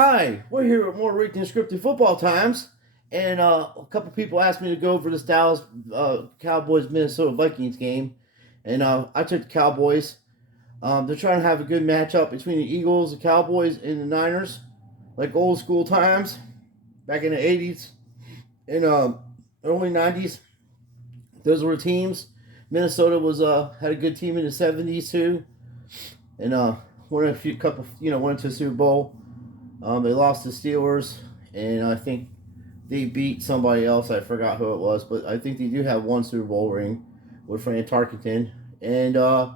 Hi, we're here with more Rigged and Scripted Football Times, and a couple people asked me to go over this Dallas Cowboys Minnesota Vikings game, and I took the Cowboys. They're trying to have a good matchup between the Eagles, the Cowboys, and the Niners, like old school times, back in the '80s and early '90s. Those were teams. Minnesota was had a good team in the '70s too, and went to the Super Bowl. They lost to Steelers, and I think they beat somebody else. I forgot who it was, but I think they do have one Super Bowl ring with Fran Tarkenton. And what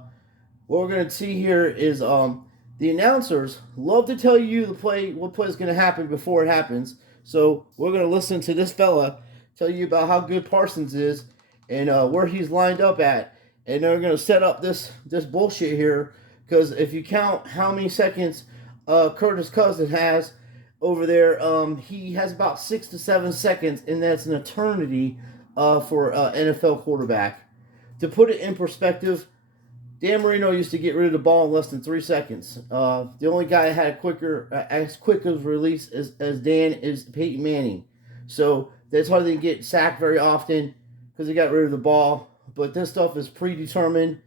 we're going to see here is the announcers love to tell you what play is going to happen before it happens. So we're going to listen to this fella tell you about how good Parsons is and where he's lined up at. And they're going to set up this bullshit here because if you count how many seconds Curtis Cousins has over there, he has about 6 to 7 seconds, and that's an eternity for an NFL quarterback. To put it in perspective, Dan Marino used to get rid of the ball in less than 3 seconds. The only guy that had as quick of release as Dan is Peyton Manning. So that's why they didn't get sacked very often because they got rid of the ball. But this stuff is predetermined.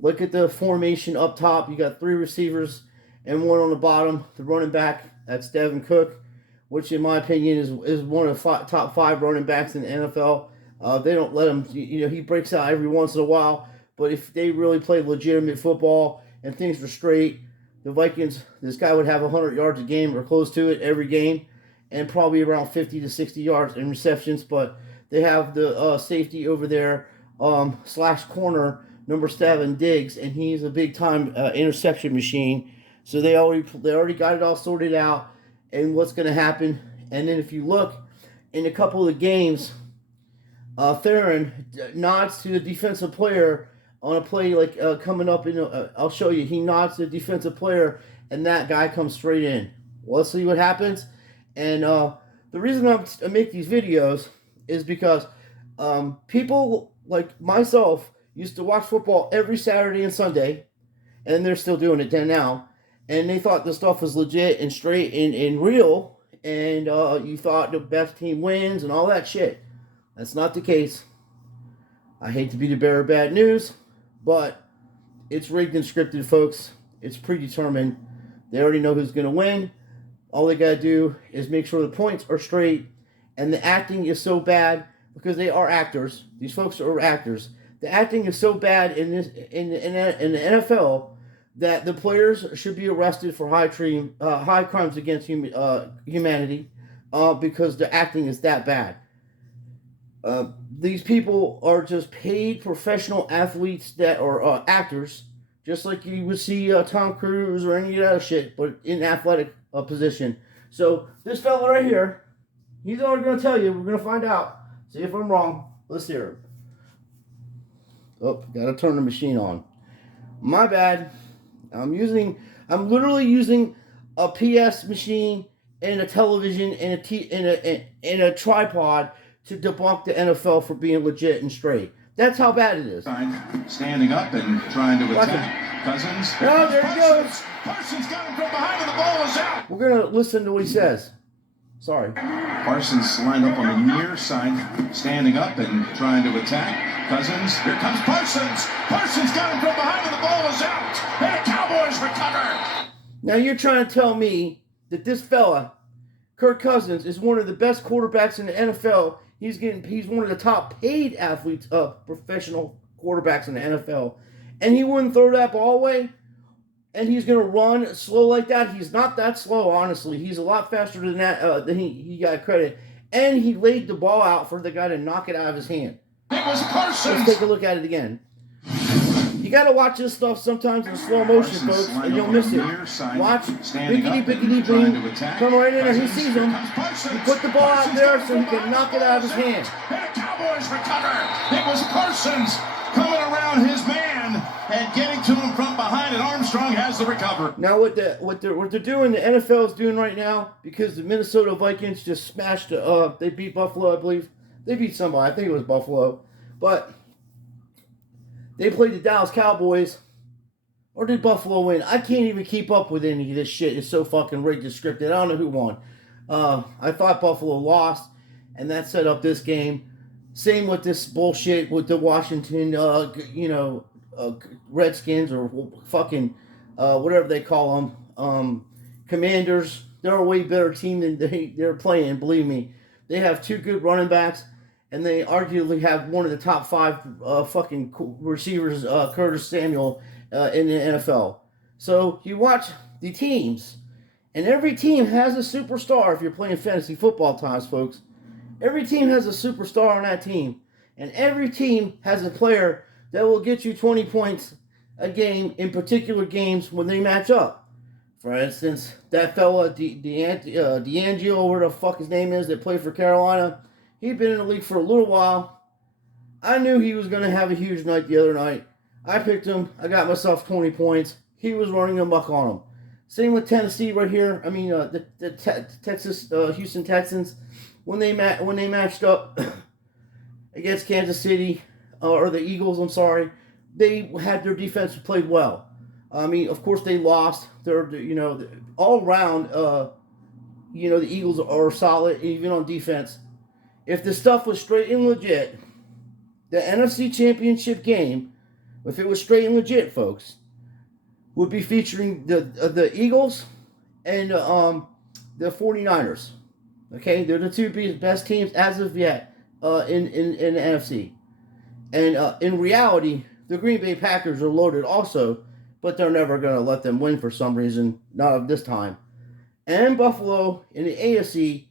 Look at the formation up top. You got 3 receivers and 1 on the bottom. The running back, that's Devin Cook, which in my opinion is one of the top 5 running backs in the NFL. They don't let him, he breaks out every once in a while. But if they really played legitimate football and things were straight, the Vikings, this guy would have 100 yards a game or close to it every game and probably around 50 to 60 yards in receptions. But they have the safety over there, slash corner, number 7, Diggs, and he's a big-time interception machine. So they already got it all sorted out and what's going to happen. And then if you look in a couple of the games, Theron nods to the defensive player on a play like coming up in. I'll show you. He nods to the defensive player, and that guy comes straight in. Well, let's see what happens. And the reason I make these videos is because people like myself used to watch football every Saturday and Sunday, and they're still doing it now. And they thought the stuff was legit and straight and real, and you thought the best team wins and all that shit. That's not the case. I hate to be the bearer of bad news, but it's rigged and scripted, folks. It's predetermined. They already know who's going to win. All they got to do is make sure the points are straight, and the acting is so bad because they are actors. These folks are actors. The acting is so bad in the NFL that the players should be arrested for high crimes against humanity because the acting is that bad. These people are just paid professional athletes that are actors, just like you would see Tom Cruise or any of that shit, but in athletic position. So this fella right here, he's already going to tell you. We're going to find out. See if I'm wrong. Let's hear it. Oh, got to turn the machine on. My bad. I'm literally using a PS machine and a television and a tripod to debunk the NFL for being legit and straight. That's how bad it is. Standing up and trying to attack Cousins. Oh, there he goes. Parsons got him from behind and the ball is out. We're going to listen to what he says. Sorry. Parsons lined up on the near side, standing up and trying to attack Cousins. Here comes Parsons. Parsons got him from behind and the ball is out. And the Cowboys recover. Now you're trying to tell me that this fella, Kirk Cousins, is one of the best quarterbacks in the NFL. He's one of the top paid athletes, professional quarterbacks in the NFL, and he wouldn't throw that ball away. And he's going to run slow like that. He's not that slow, honestly. He's a lot faster than that. Than he got credit. And he laid the ball out for the guy to knock it out of his hand. It was Parsons. Let's take a look at it again. You got to watch this stuff sometimes in slow motion, folks, and you'll miss it. Watch, bickety, bing, come right in there. He sees him. He put the ball out there so he can knock it out of his hand. And the Cowboys recover. It was Parsons coming around his man and getting to him from behind, and Armstrong has the recover. Now what they're doing, the NFL is doing right now, because the Minnesota Vikings just smashed. They beat Buffalo, I believe. They beat somebody. I think it was Buffalo, but they played the Dallas Cowboys Or did Buffalo win? I can't even keep up with any of this shit. It's so fucking rigged and scripted. I don't know who won. I thought Buffalo lost, and that set up this game. Same with this bullshit with the Washington, uh, Redskins or fucking whatever they call them, Commanders. They're a way better team than they're playing. Believe me, they have two good running backs, and they arguably have one of the top five fucking receivers, Curtis Samuel, in the NFL. So you watch the teams, and every team has a superstar. If you're playing fantasy football times, folks, every team has a superstar on that team, and every team has a player that will get you 20 points a game in particular games when they match up. For instance, that fella D'Angelo, where the fuck his name is, that played for Carolina, he'd been in the league for a little while. I knew he was going to have a huge night the other night. I picked him. I got myself 20 points. He was running amok on him. Same with Tennessee right here. I mean, Houston Texans, when they matched up against Kansas City, or the Eagles, I'm sorry, they had their defense played well. I mean, of course they lost. They're all around. The Eagles are solid even on defense. If the stuff was straight and legit, the NFC Championship game, if it was straight and legit, folks, would be featuring the Eagles and the 49ers. Okay, they're the two best teams as of yet in the NFC. And in reality, the Green Bay Packers are loaded also, but they're never going to let them win for some reason, not of this time. And Buffalo in the AFC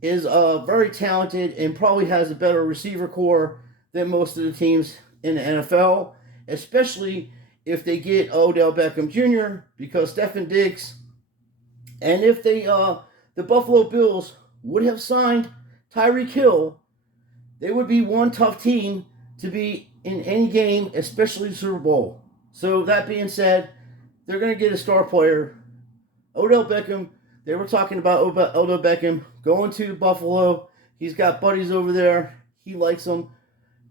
is very talented and probably has a better receiver core than most of the teams in the NFL, especially if they get Odell Beckham Jr., because Stefon Diggs, and if the Buffalo Bills would have signed Tyreek Hill, they would be one tough team to be in any game, especially the Super Bowl. So that being said, they're going to get a star player. Odell Beckham, they were talking about Odell Beckham going to Buffalo. He's got buddies over there. He likes them.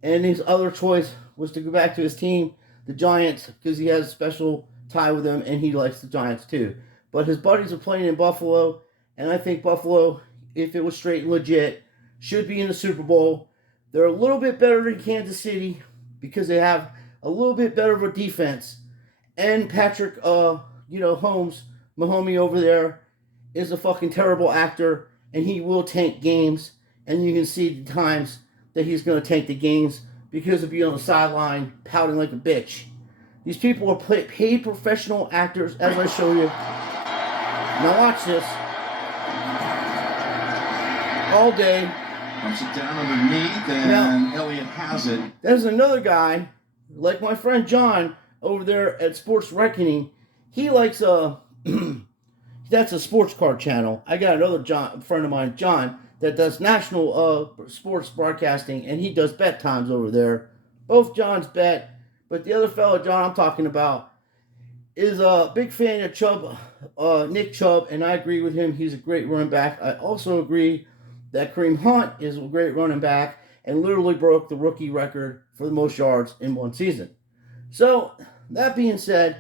And his other choice was to go back to his team, the Giants, because he has a special tie with them, and he likes the Giants too. But his buddies are playing in Buffalo, and I think Buffalo, if it was straight and legit, should be in the Super Bowl. They're a little bit better than Kansas City because they have a little bit better of a defense. And Patrick, Holmes, Mahomie over there, is a fucking terrible actor, and he will tank games. And you can see the times that he's going to tank the games because he'll be on the sideline pouting like a bitch. These people are paid professional actors, as I show you. Now watch this. All day. Comes it down underneath, and now, Elliott has it. There's another guy, like my friend John over there at Sports Reckoning. He likes that's a sports card channel. I got another friend of mine, John, that does national sports broadcasting, and he does bet times over there. Both Johns bet, but the other fellow, John, I'm talking about, is a big fan of Chubb, Nick Chubb, and I agree with him. He's a great running back. I also agree that Kareem Hunt is a great running back and literally broke the rookie record for the most yards in one season. So, that being said,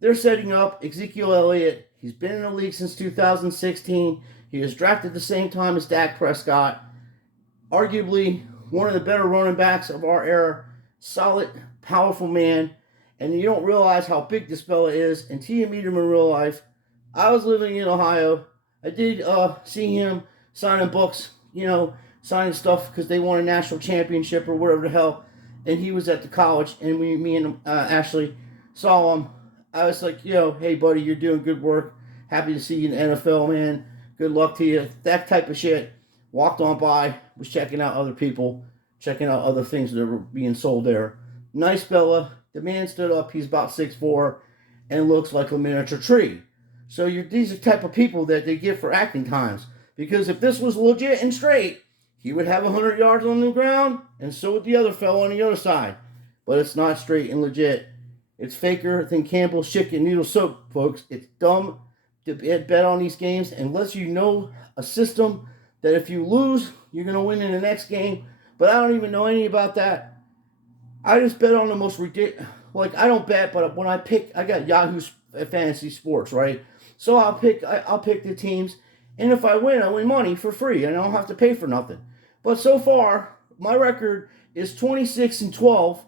they're setting up Ezekiel Elliott. He's been in the league since 2016. He was drafted the same time as Dak Prescott. Arguably one of the better running backs of our era. Solid, powerful man. And you don't realize how big this fella is until you meet him in real life. I was living in Ohio. I did see him signing books, signing stuff because they won a national championship or whatever the hell. And he was at the college, and me and Ashley saw him. I was like, hey, buddy, you're doing good work. Happy to see you in the NFL, man. Good luck to you. That type of shit. Walked on by, was checking out other people, checking out other things that were being sold there. Nice fella. The man stood up. He's about 6'4", and looks like a miniature tree. So these are the type of people that they get for acting times. Because if this was legit and straight, he would have 100 yards on the ground, and so would the other fellow on the other side. But it's not straight and legit. It's faker than Campbell's chicken noodle soup, folks. It's dumb to bet on these games unless you know a system that if you lose, you're going to win in the next game. But I don't even know anything about that. I just bet on the most ridiculous. like I don't bet, but when I pick, I got Yahoo Fantasy Sports, right? So I'll pick the teams, and if I win money for free, and I don't have to pay for nothing. But so far, my record is 26-12,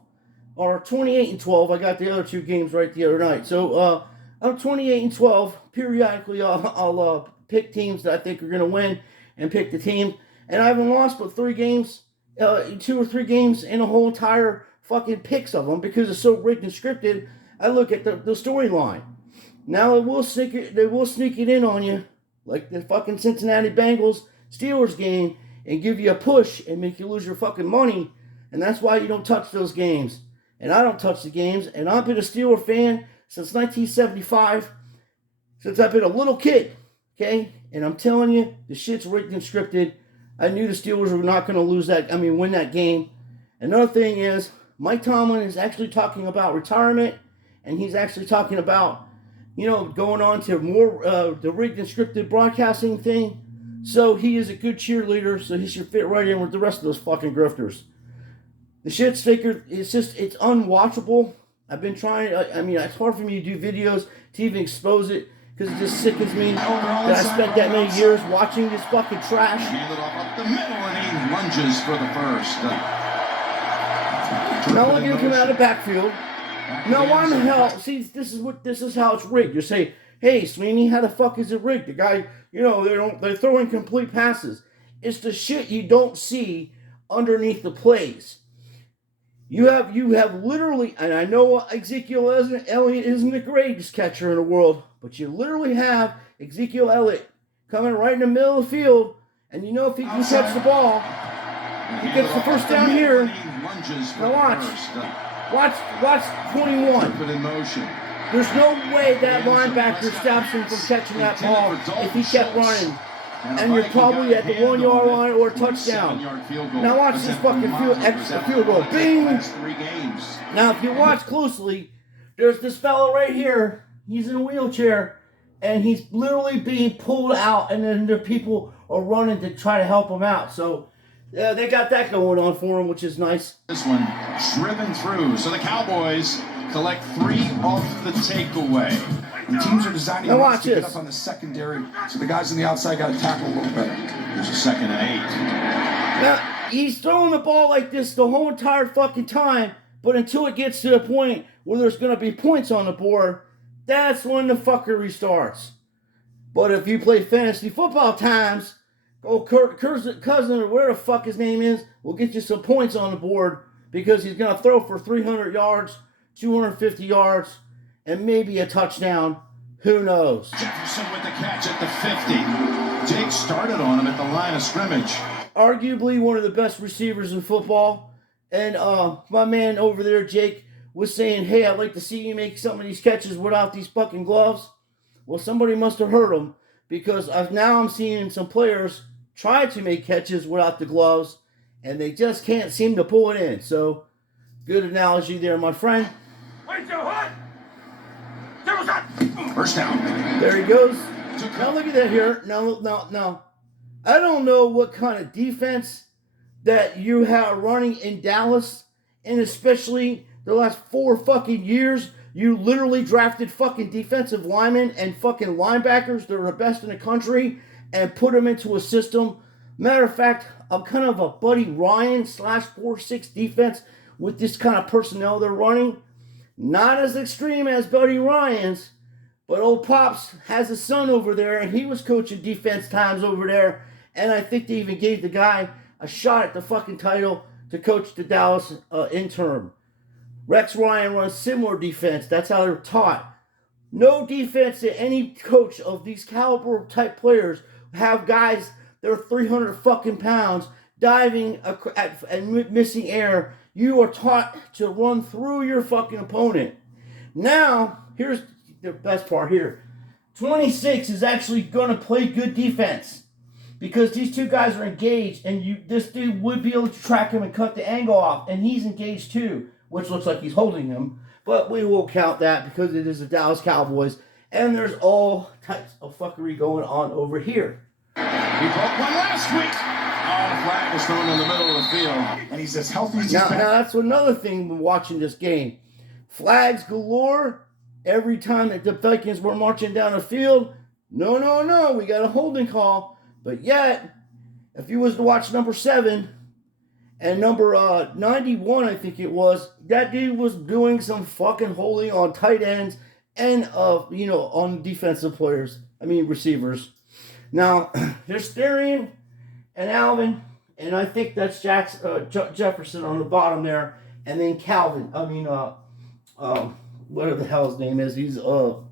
or 28-12. I got the other two games right the other night. So I'm 28-12. Periodically, I'll pick teams that I think are going to win and pick the team. And I haven't lost but 3 games, 2 or 3 games in a whole entire fucking picks of them because it's so rigged and scripted. I look at the storyline. Now they will sneak it in on you, like the fucking Cincinnati Bengals Steelers game, and give you a push and make you lose your fucking money. And that's why you don't touch those games. And I don't touch the games. And I've been a Steeler fan since 1975, since I've been a little kid. Okay? And I'm telling you, the shit's rigged and scripted. I knew the Steelers were not going to win that game. Another thing is, Mike Tomlin is actually talking about retirement, and he's actually talking about, going on to more the rigged and scripted broadcasting thing. So he is a good cheerleader, so he should fit right in with the rest of those fucking grifters. The shit's figured, it's unwatchable. I've been trying, it's hard for me to do videos to even expose it, because it just sickens me that I spent that many years watching this fucking trash. Handed off up the middle, and he lunges for the first. Now look at him come out of the backfield. Now why in the hell? See, this is how it's rigged. You say, hey, Sweeney, how the fuck is it rigged? The guy, they're throwing complete passes. It's the shit you don't see underneath the plays. You have literally, and I know Ezekiel Elliott isn't the greatest catcher in the world, but you literally have Ezekiel Elliott coming right in the middle of the field, and if he can catch the ball, he gets the first down here. Now watch 21. Put in motion. There's no way that linebacker stops him from catching that ball if he kept running. And you're probably at the 1 yard line or a touchdown. Now watch this fucking field goal. Bing! Now if you watch closely, there's this fellow right here. He's in a wheelchair, and he's literally being pulled out, and then the people are running to try to help him out. So they got that going on for him, which is nice. This one driven through. So the Cowboys collect 3 off the takeaway. And teams are designing to get up on the secondary, so the guys on the outside got to tackle a little better. There's a 2nd and 8. Now, he's throwing the ball like this the whole entire fucking time, but until it gets to the point where there's going to be points on the board, that's when the fuckery starts. But if you play fantasy football times, Cousin, or whatever the fuck his name is, will get you some points on the board because he's going to throw for 300 yards, 250 yards, and maybe a touchdown. Who knows? Jefferson with the catch at the 50. Jake started on him at the line of scrimmage. Arguably one of the best receivers in football. And my man over there, Jake, was saying, hey, I'd like to see you make some of these catches without these fucking gloves. Well, somebody must have heard him, because now I'm seeing some players try to make catches without the gloves, and they just can't seem to pull it in. So, good analogy there, my friend. First down. There he goes. Now look at that here. Now. I don't know what kind of defense that you have running in Dallas, and especially the last 4 fucking years. You literally drafted fucking defensive linemen and fucking linebackers that are the best in the country and put them into a system. Matter of fact, I'm kind of a Buddy Ryan / 4-6 defense with this kind of personnel they're running. Not as extreme as Buddy Ryan's, but old Pops has a son over there, and he was coaching defense times over there, and I think they even gave the guy a shot at the fucking title to coach the Dallas interim. Rex Ryan runs similar defense. That's how they're taught. No defense that any coach of these caliber type players have guys that are 300 fucking pounds diving and missing air. You are taught to run through your fucking opponent. Now, here's the best part here. 26 is actually going to play good defense because these two guys are engaged, and this dude would be able to track him and cut the angle off, and he's engaged too, which looks like he's holding him. But we will count that because it is the Dallas Cowboys, and there's all types of fuckery going on over here. He broke one last week. The flag was thrown in the middle of the field. And he's as healthy as now that's another thing when watching this game. Flags galore every time that the Vikings were marching down the field. No, we got a holding call. But yet, if you was to watch number 7 and number 91, I think it was, that dude was doing some fucking holding on tight ends and on defensive players. I mean receivers. Now, there's Therian and Alvin, and I think that's Jefferson on the bottom there, and then Calvin. Whatever the hell his name is. He's Alvin,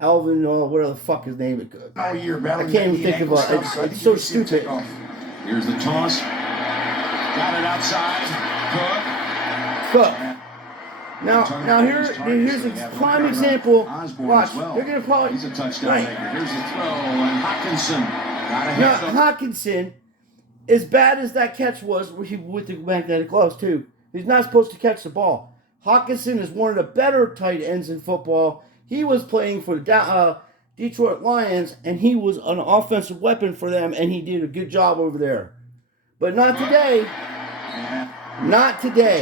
whatever the fuck his name is. I can't even think of it. It's so stupid. Here's the toss. Got it outside. Cook. Now here's a prime example. Watch. They're gonna probably. He's a touchdown maker. Here's the throw, and Hockenson. Hockenson, as bad as that catch was, with the magnetic gloves too, he's not supposed to catch the ball. Hockenson is one of the better tight ends in football. He was playing for the Detroit Lions, and he was an offensive weapon for them, and he did a good job over there. But not today. Not today.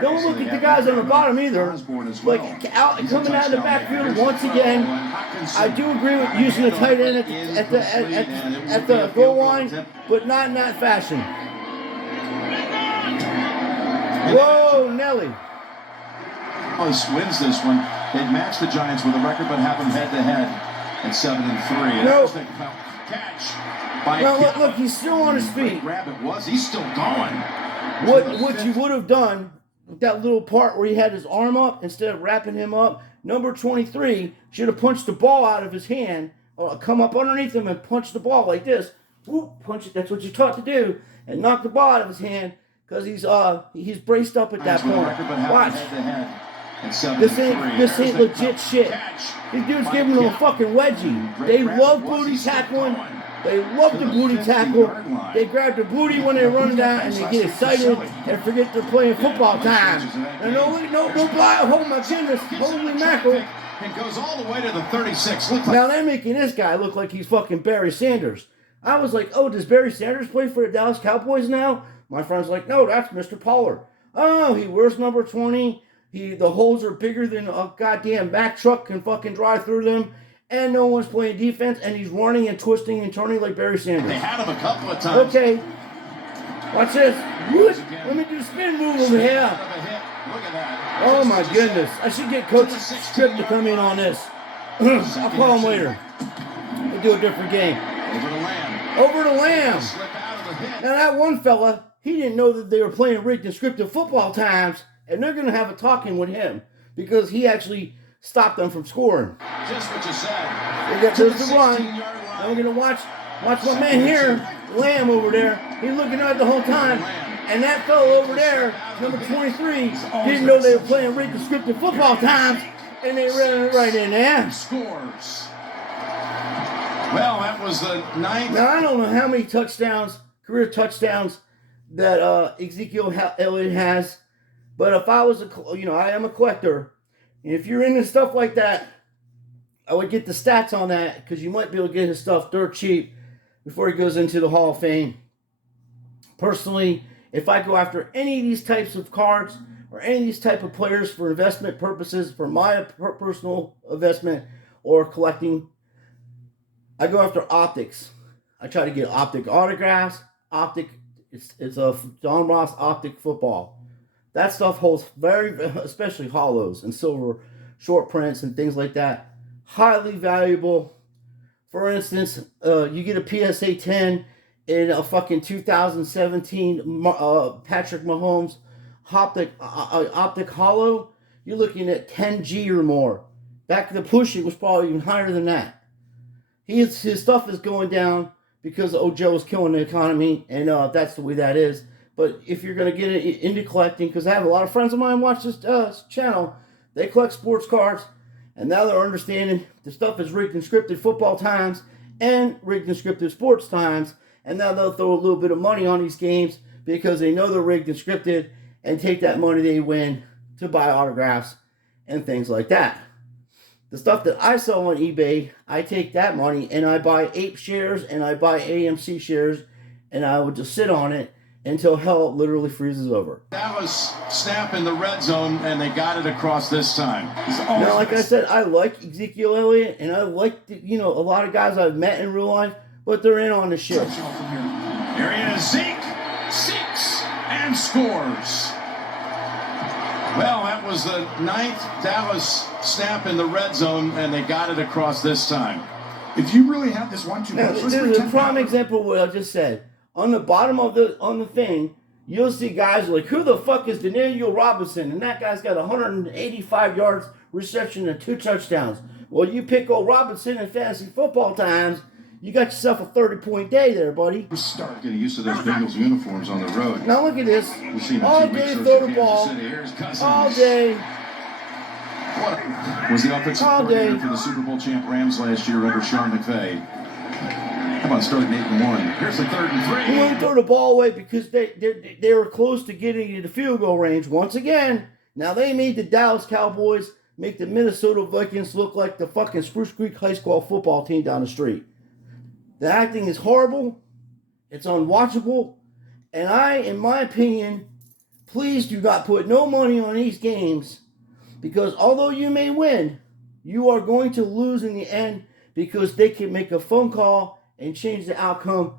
Don't look at the guys on the bottom either. Coming out of the backfield once again. I do agree with using the tight end at the goal line, but not in that fashion. Whoa, Nelly. Wins this one. They'd match the Giants with a record, but have them head-to-head at 7-3. Nope. Catch by look, he's still on his feet. He's still going. What you would have done with that little part where he had his arm up instead of wrapping him up, number 23 should have punched the ball out of his hand, or come up underneath him and punch the ball like this. Whoop, punch it. That's what you're taught to do, and knock the ball out of his hand because he's braced up at that point. Watch. This ain't legit shit. These dudes giving him a fucking wedgie. They love booty tackling. They love the booty tackle. They grab the booty when they're running down and they get excited and forget they're playing football time. And no, oh my goodness, holy mackerel. It goes all the way to the 36. Now they're making this guy look like he's fucking Barry Sanders. I was like, oh, does Barry Sanders play for the Dallas Cowboys now? My friend's like, no, that's Mr. Pollard. Oh, he wears number 20. The holes are bigger than a goddamn Mack truck can fucking drive through them. And no one's playing defense, and he's running and twisting and turning like Barry Sanders. They had him a couple of times. Okay. Watch this. Let me do the spin move over here. Look at that. Oh, my goodness. I should get Coach Script to come in on this. I'll call him later. We'll do a different game. Over the Lamb. Now, that one fella, he didn't know that they were playing rigged and scripted football times, and they're going to have a talking with him because he actually stopped them from scoring. Just what you said. There's the run. Now we're going to watch my man here, Lamb over there. He's looking at it the whole time. And that fellow over there, number 23, didn't know they were playing rigged and scripted football times, and they ran it right in there. Scores. Well, that was the ninth. Now, I don't know how many career touchdowns that Ezekiel Elliott has, but if I was I am a collector. And if you're into stuff like that, I would get the stats on that because you might be able to get his stuff dirt cheap before he goes into the Hall of Fame. Personally, if I go after any of these types of cards or any of these type of players for investment purposes, for my personal investment or collecting, I go after optics. I try to get optic autographs. It's a John Ross optic football. That stuff holds especially hollows and silver short prints and things like that. Highly valuable. For instance, you get a PSA 10 in a fucking 2017 Patrick Mahomes optic hollow. You're looking at 10G or more. Back in the push, it was probably even higher than that. His stuff is going down because Joe is killing the economy, and that's the way that is. But if you're going to get into collecting, because I have a lot of friends of mine watch this channel, they collect sports cards, and now they're understanding the stuff is rigged and scripted football times and rigged and scripted sports times, and now they'll throw a little bit of money on these games because they know they're rigged and scripted and take that money they win to buy autographs and things like that. The stuff that I sell on eBay, I take that money and I buy APE shares and I buy AMC shares, and I would just sit on it until hell literally freezes over. Dallas snap in the red zone, and they got it across this time. Now, like I said, I like Ezekiel Elliott, and I like, a lot of guys I've met in real life, but they're in on the shit. Here he is, Zeke, seeks, and scores. Well, that was the 9th Dallas snap in the red zone, and they got it across this time. If you really have this 1-2 punch, this is a prime example of what I just said. On the bottom of the thing, you'll see guys like, who the fuck is Daniel Robinson? And that guy's got 185 yards reception and 2 touchdowns. Well, you pick old Robinson in fantasy football times, you got yourself a 30-point day there, buddy. Start getting used to those Bengals uniforms on the road. Now look at this. We've seen all day throw the ball. All day. What was the offensive coordinator for the Super Bowl champ Rams last year under Sean McVay? How about starting 8-1? Here's the 3rd and 3. He wouldn't throw the ball away because they were close to getting into the field goal range once again. Now they made the Dallas Cowboys make the Minnesota Vikings look like the fucking Spruce Creek High School football team down the street. The acting is horrible. It's unwatchable. And in my opinion, please do not put no money on these games, because although you may win, you are going to lose in the end, because they can make a phone call and change the outcome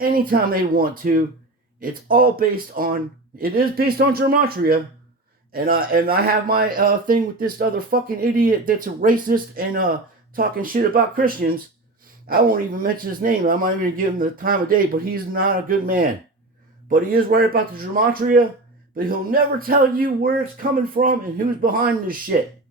anytime they want to. It is based on gematria. And I have my thing with this other fucking idiot that's a racist and talking shit about Christians. I won't even mention his name. I might even give him the time of day, but he's not a good man. But he is right about the gematria, but he'll never tell you where it's coming from and who's behind this shit.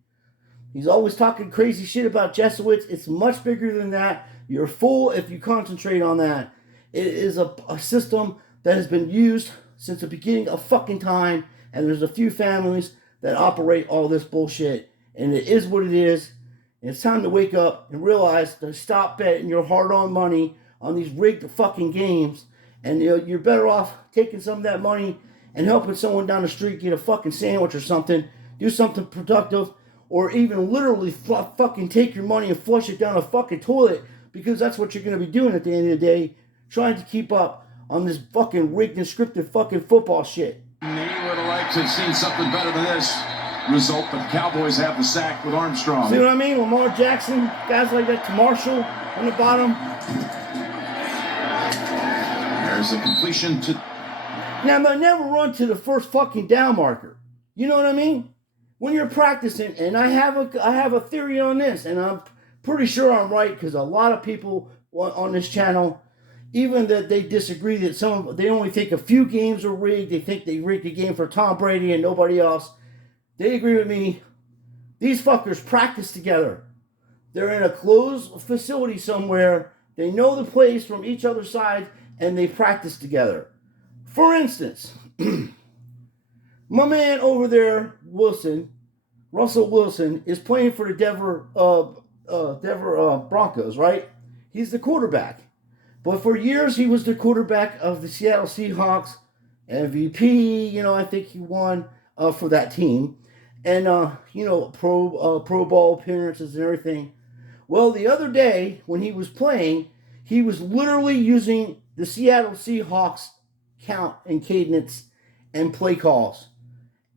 He's always talking crazy shit about Jesuits. It's much bigger than that. You're a fool if you concentrate on that. It is a system that has been used since the beginning of fucking time, and there's a few families that operate all this bullshit, and it is what it is. And it's time to wake up and realize to stop betting your hard-earned money on these rigged fucking games, and you're better off taking some of that money and helping someone down the street get a fucking sandwich or something, do something productive, or even literally fucking take your money and flush it down a fucking toilet, because that's what you're going to be doing at the end of the day, trying to keep up on this fucking rigged and scripted fucking football shit. He would have liked to have seen something better than this result, but the Cowboys have the sack with Armstrong. See what I mean? Lamar Jackson, guys like that, to Marshall on the bottom. There's a completion to... Now, they never run to the first fucking down marker. You know what I mean? When you're practicing, and I have a theory on this, and I'm pretty sure I'm right, because a lot of people on this channel, even that they disagree, that they only think a few games are rigged. They think they rigged a game for Tom Brady and nobody else. They agree with me. These fuckers practice together. They're in a closed facility somewhere. They know the plays from each other's side, and they practice together. For instance, my man over there, Russell Wilson, is playing for the Denver Broncos, right? He's the quarterback. But for years, he was the quarterback of the Seattle Seahawks, MVP. I think he won for that team. And, Pro Bowl appearances and everything. Well, the other day, when he was playing, he was literally using the Seattle Seahawks count and cadence and play calls.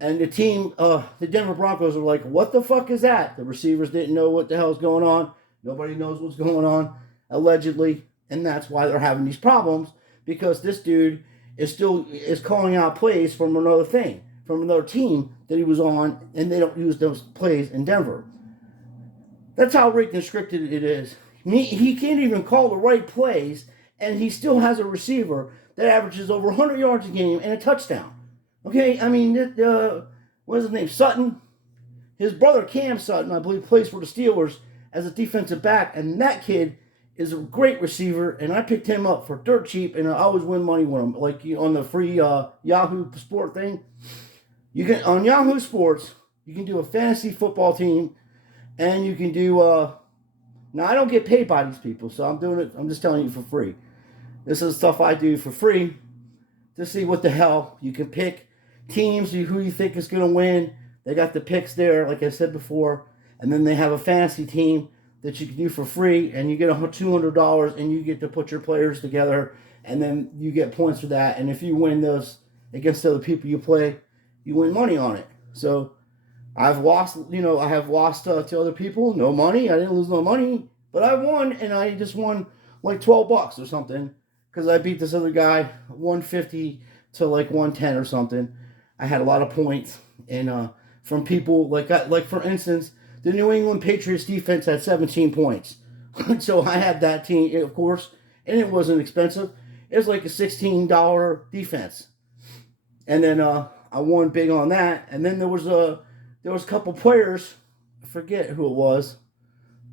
And the team, the Denver Broncos, are like, what the fuck is that? The receivers didn't know what the hell's going on. Nobody knows what's going on, allegedly. And that's why they're having these problems, because this dude is calling out plays from another team that he was on, and they don't use those plays in Denver. That's how rigged and scripted it is. He can't even call the right plays, and he still has a receiver that averages over 100 yards a game and a touchdown. Okay, I mean, what is his name? Sutton. His brother Cam Sutton, I believe, plays for the Steelers as a defensive back, and that kid is a great receiver, and I picked him up for dirt cheap, and I always win money with him. Like on the free Yahoo Sport thing, on Yahoo Sports, you can do a fantasy football team, and you can do. Now I don't get paid by these people, so I'm doing it. I'm just telling you for free. This is stuff I do for free to see what the hell you can pick teams who you think is going to win. They got the picks there, like I said before, and then they have a fantasy team that you can do for free, and you get $200, and you get to put your players together, and then you get points for that. And if you win those against other people you play, you win money on it. So I have lost to other people, no money. I didn't lose no money, but I won, and I just won like $12 or something because I beat this other guy 150 to like 110 or something. I had a lot of points, and from people like for instance, the New England Patriots defense had 17 points. So I had that team, of course, and it wasn't expensive. It was like a $16 defense, and then I won big on that. And then there was a couple players, I forget who it was.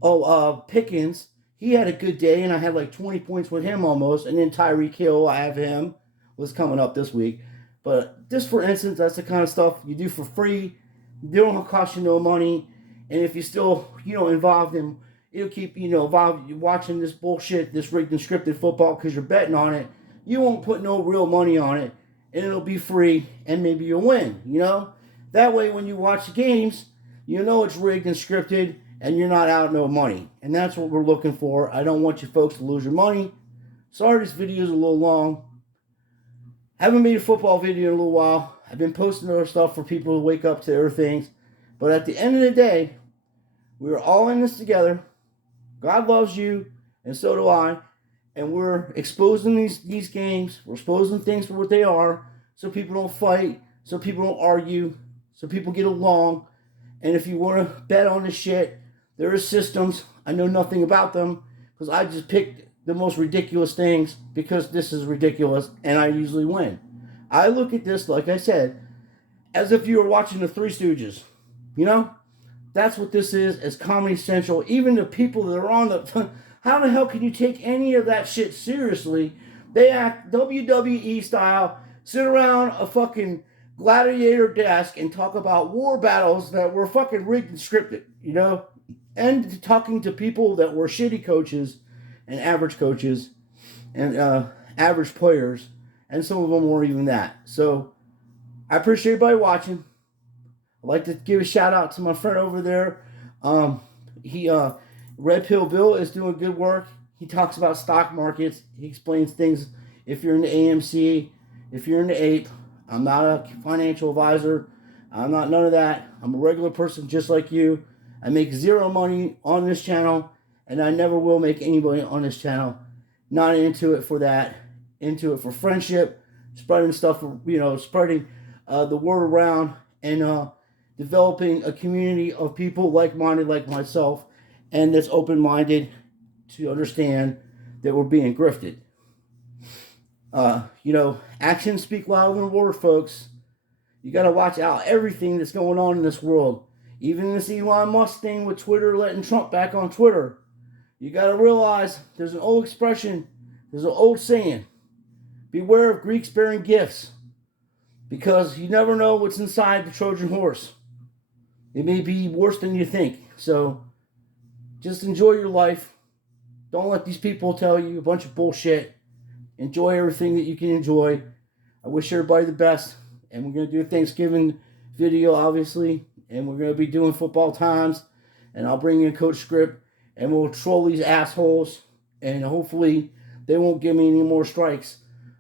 Oh, Pickens. He had a good day, and I had like 20 points with him almost. And then Tyreek Hill, I have him, was coming up this week. But just for instance, that's the kind of stuff you do for free. They don't cost you no money. And if you're still, involved in, it'll keep, involved watching this bullshit, this rigged and scripted football because you're betting on it. You won't put no real money on it, and it'll be free, and maybe you'll win, That way, when you watch the games, it's rigged and scripted, and you're not out no money. And that's what we're looking for. I don't want you folks to lose your money. Sorry this video is a little long. Haven't made a football video in a little while. I've been posting other stuff for people to wake up to other things. But at the end of the day, we're all in this together. God loves you, and so do I. And we're exposing these games. We're exposing things for what they are, so people don't fight, so people don't argue, so people get along. And if you want to bet on this shit, there are systems. I know nothing about them because I just picked the most ridiculous things because this is ridiculous, and I usually win. I look at this, like I said, as if you were watching the Three Stooges. That's what this is, as Comedy Central. Even the people that are on the... How the hell can you take any of that shit seriously? They act WWE style, sit around a fucking gladiator desk and talk about war battles that were fucking rigged and scripted, And talking to people that were shitty coaches and average coaches and average players, and some of them weren't even that. So I appreciate everybody watching. I'd like to give a shout out to my friend over there. Red Pill Bill is doing good work. He talks about stock markets. He explains things. If you're in the AMC, if you're in the APE, I'm not a financial advisor. I'm not none of that. I'm a regular person just like you. I make zero money on this channel, and I never will make anybody on this channel. Not into it for that. Into it for friendship, spreading stuff, spreading the word around, and developing a community of people like-minded like myself, and that's open-minded to understand that we're being grifted. Actions speak louder than words, folks. You got to watch out everything that's going on in this world. Even this Elon Musk thing with Twitter letting Trump back on Twitter. You got to realize there's an old expression, there's an old saying. Beware of Greeks bearing gifts, because you never know what's inside the Trojan horse. It may be worse than you think. So just enjoy your life. Don't let these people tell you a bunch of bullshit. Enjoy everything that you can enjoy. I wish everybody the best. And we're going to do a Thanksgiving video, obviously. And we're going to be doing football times. And I'll bring in Coach Script. And we'll troll these assholes. And hopefully they won't give me any more strikes.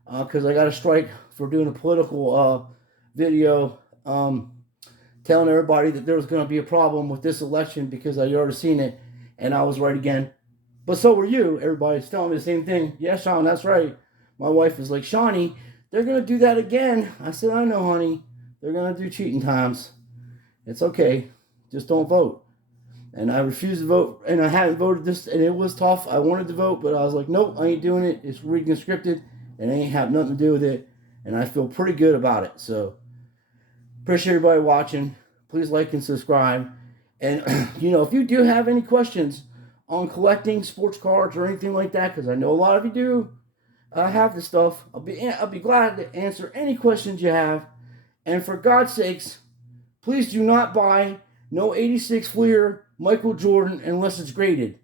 Because I got a strike for doing a political video. Telling everybody that there was going to be a problem with this election because I already seen it. And I was right again. But so were you. Everybody's telling me the same thing. Yeah, Sean, that's right. My wife is like, Shawnee, they're going to do that again. I said, I know, honey. They're going to do cheating times. It's okay. Just don't vote. And I refused to vote. And I hadn't voted this. And it was tough. I wanted to vote. But I was like, nope, I ain't doing it. It's rigged and scripted. And it ain't have nothing to do with it. And I feel pretty good about it. So, appreciate everybody watching. Please like and subscribe. And, if you do have any questions on collecting sports cards or anything like that, because I know a lot of you do have this stuff, I'll be glad to answer any questions you have. And for God's sakes, please do not buy no 86 Fleer Michael Jordan unless it's graded.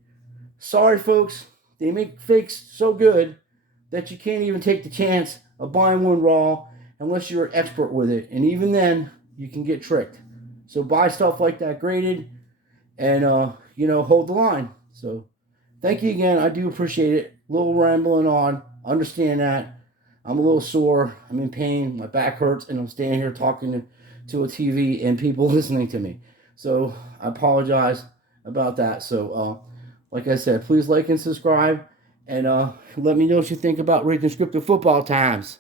Sorry, folks. They make fakes so good that you can't even take the chance of buying one raw unless you're an expert with it. And even then, you can get tricked. So buy stuff like that graded and, hold the line. So thank you again. I do appreciate it. A little rambling on. Understand that. I'm a little sore. I'm in pain. My back hurts, and I'm standing here talking to a TV and people listening to me. So I apologize about that. So, like I said, please like and subscribe, and let me know what you think about Reading Scripted Football Times.